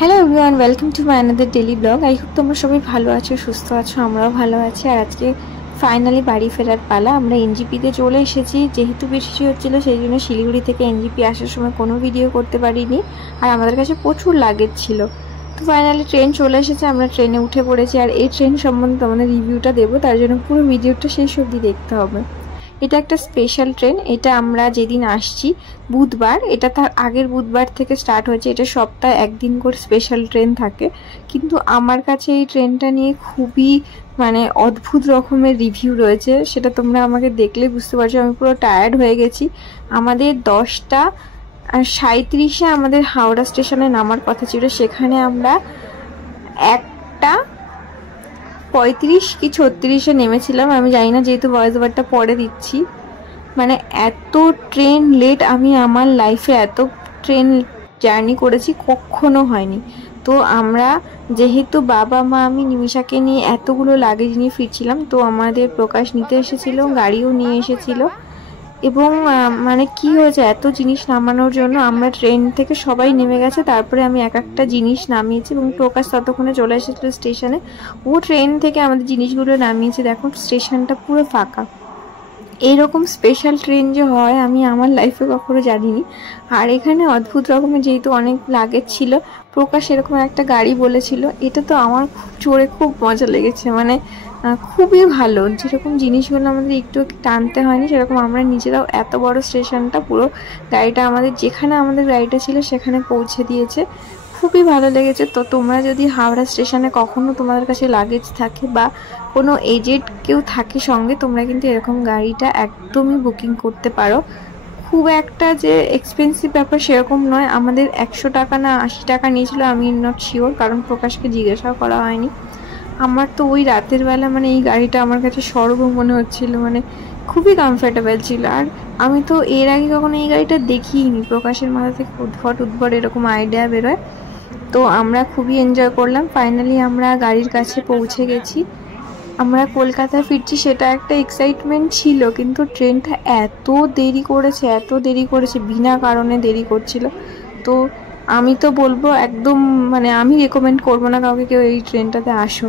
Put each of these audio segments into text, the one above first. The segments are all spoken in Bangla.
Hello everyone, welcome to my another daily blog. I hope তোমরা সবাই ভালো আছো, সুস্থ আছো, আমরাও ভালো আছি। আর আজকে ফাইনালি বাড়ি ফেরার পালা। আমরা এনজিপিতে চলে এসেছি। যেহেতু বৃষ্টি হচ্ছিলো সেই জন্য শিলিগুড়ি থেকে এনজিপি আসার সময় কোনো ভিডিও করতে পারিনি, আর আমাদের কাছে প্রচুর লাগেজ ছিল। তো ফাইনালি ট্রেন চলে এসেছে, আমরা ট্রেনে উঠে পড়েছি। আর এই ট্রেন সম্বন্ধে তোমাদের রিভিউটা দেবো, তার জন্য পুরো ভিডিওটা শেষ অবধি দেখতে হবে। এটা একটা স্পেশাল ট্রেন। এটা আমরা যেদিন আসছি বুধবার, এটা তার আগের বুধবার থেকে স্টার্ট হয়েছে। এটা সপ্তাহে একদিন করে স্পেশাল ট্রেন থাকে। কিন্তু আমার কাছে এই ট্রেনটা নিয়ে খুবই অদ্ভুত রকমের রিভিউ রয়েছে। সেটা তোমরা আমাকে দেখলে বুঝতে পারছো। আমি পুরো টায়ার্ড হয়ে গেছি। আমাদের 10:37 আমাদের হাওড়া স্টেশনে নামার কথা ছিল। সেখানে আমরা 1:35 কি 36 নেমেছিলাম। আমি জানি না, যেহেতু ভয়েস ওভারটা পরে দিচ্ছি। এত ট্রেন লেট আমি আমার লাইফে এত ট্রেন জার্নি করেছি কখনো হয়নি। তো আমরা যেহেতু বাবা মা আমি নিমিষাকে নিয়ে এতগুলো লাগেজ নিয়ে ফিরছিলাম, তো আমাদের প্রকাশ নিতে এসেছিল, গাড়িও নিয়ে এসেছিল। এবং কি হয়েছে, এত জিনিস নামানোর জন্য আমরা ট্রেন থেকে সবাই নেমে গেছে। তারপরে আমি এক একটা জিনিস নামিয়েছি এবং প্রকাশ ততক্ষণে চলে এসেছিল স্টেশনে। ও ট্রেন থেকে আমাদের জিনিসগুলো নামিয়েছে। দেখো স্টেশনটা পুরো ফাঁকা। এইরকম স্পেশাল ট্রেন যে হয় আমি আমার লাইফে কখনো জানিনি। আর এখানে অদ্ভুত রকমের যেহেতু অনেক লাগেজ ছিল, প্রকাশ এরকম একটা গাড়ি বলেছিল। এটা তো আমার চড়ে খুব মজা লেগেছে। খুবই ভালো। যেরকম জিনিসগুলো আমাদের একটু টানতে হয়নি, সেরকম আমরা নিজেরাও এত বড় স্টেশনটা পুরো গাড়িটা আমাদের যেখানে আমাদের গাড়িটা ছিল সেখানে পৌঁছে দিয়েছে। খুবই ভালো লেগেছে। তো তোমরা যদি হাওড়া স্টেশনে কখনো তোমাদের কাছে লাগেজ থাকে বা কোনো এজেড কেউ থাকে সঙ্গে, তোমরা কিন্তু এরকম গাড়িটা একদমই বুকিং করতে পারো। খুব একটা যে এক্সপেন্সিভ ব্যাপার সেরকম নয়। আমাদের 100 টাকা না 80 টাকা নিয়েছিল, আমি নট শিওর, কারণ প্রকাশকে জিজ্ঞাসাও করা হয়নি। আমার তো ওই রাতের বেলা এই গাড়িটা আমার কাছে স্বর্গ মনে হচ্ছিল। খুবই কমফর্টেবল ছিল। আর আমি তো এর আগে কখনো এই গাড়িটা দেখিনি। প্রকাশের মাথা থেকে উদ্ভট এরকম আইডিয়া বেরোয়। তো আমরা খুবই এনজয় করলাম। ফাইনালি আমরা গাড়ির কাছে পৌঁছে গেছি। আমরা কলকাতায় ফিরছি, সেটা একটা এক্সাইটমেন্ট ছিল। কিন্তু ট্রেনটা এত দেরি করেছে বিনা কারণে দেরি করছিল। তো আমি তো বলবো একদম আমি রেকমেন্ড করবো না কাউকে কেউ এই ট্রেনটাতে আসো।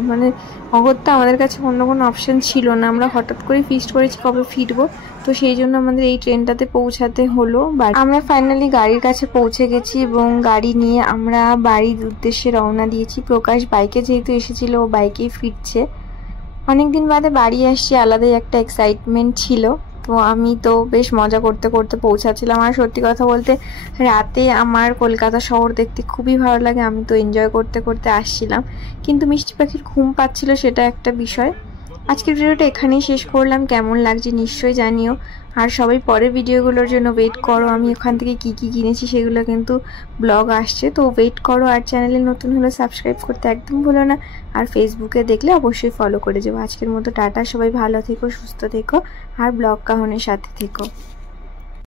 অগত্যা আমাদের কাছে অন্য কোনো অপশান ছিল না। আমরা হঠাৎ করে ফিক্সড করেছি কবে ফিরবো, তো সেই জন্য আমাদের এই ট্রেনটাতে পৌঁছাতে হলো। আমরা ফাইনালি গাড়ির কাছে পৌঁছে গেছি এবং গাড়ি নিয়ে আমরা বাড়ির উদ্দেশ্যে রওনা দিয়েছি। প্রকাশ বাইকে যেহেতু এসেছিল, ও বাইকেই ফিরছে। অনেকদিন বাদে বাড়ি আসছি, আলাদাই একটা এক্সাইটমেন্ট ছিল। তো আমি তো বেশ মজা করতে করতে পৌঁছাচ্ছিলাম। আর সত্যি কথা বলতে রাতে আমার কলকাতা শহর দেখতে খুবই ভালো লাগে। আমি তো এনজয় করতে করতে আসছিলাম, কিন্তু মিষ্টি পাখির ঘুম পাচ্ছিল, সেটা একটা বিষয়। আজকের ভিডিওটা এখানেই শেষ করলাম। কেমন লাগছে নিশ্চয়ই জানিও। আর সবাই পরের ভিডিওগুলোর জন্য ওয়েট করো। আমি ওখান থেকে কি কি কিনেছি সেগুলো কিন্তু ব্লগ আসছে, তো ওয়েট করো। আর চ্যানেলে নতুন হলে সাবস্ক্রাইব করতে একদম ভুলো না। আর ফেসবুকে দেখলে অবশ্যই ফলো করে যাবো। আজকের মতো টাটা, সবাই ভালো থেকো, সুস্থ থেকো, আর ব্লগ কাহনের সাথে থেকো।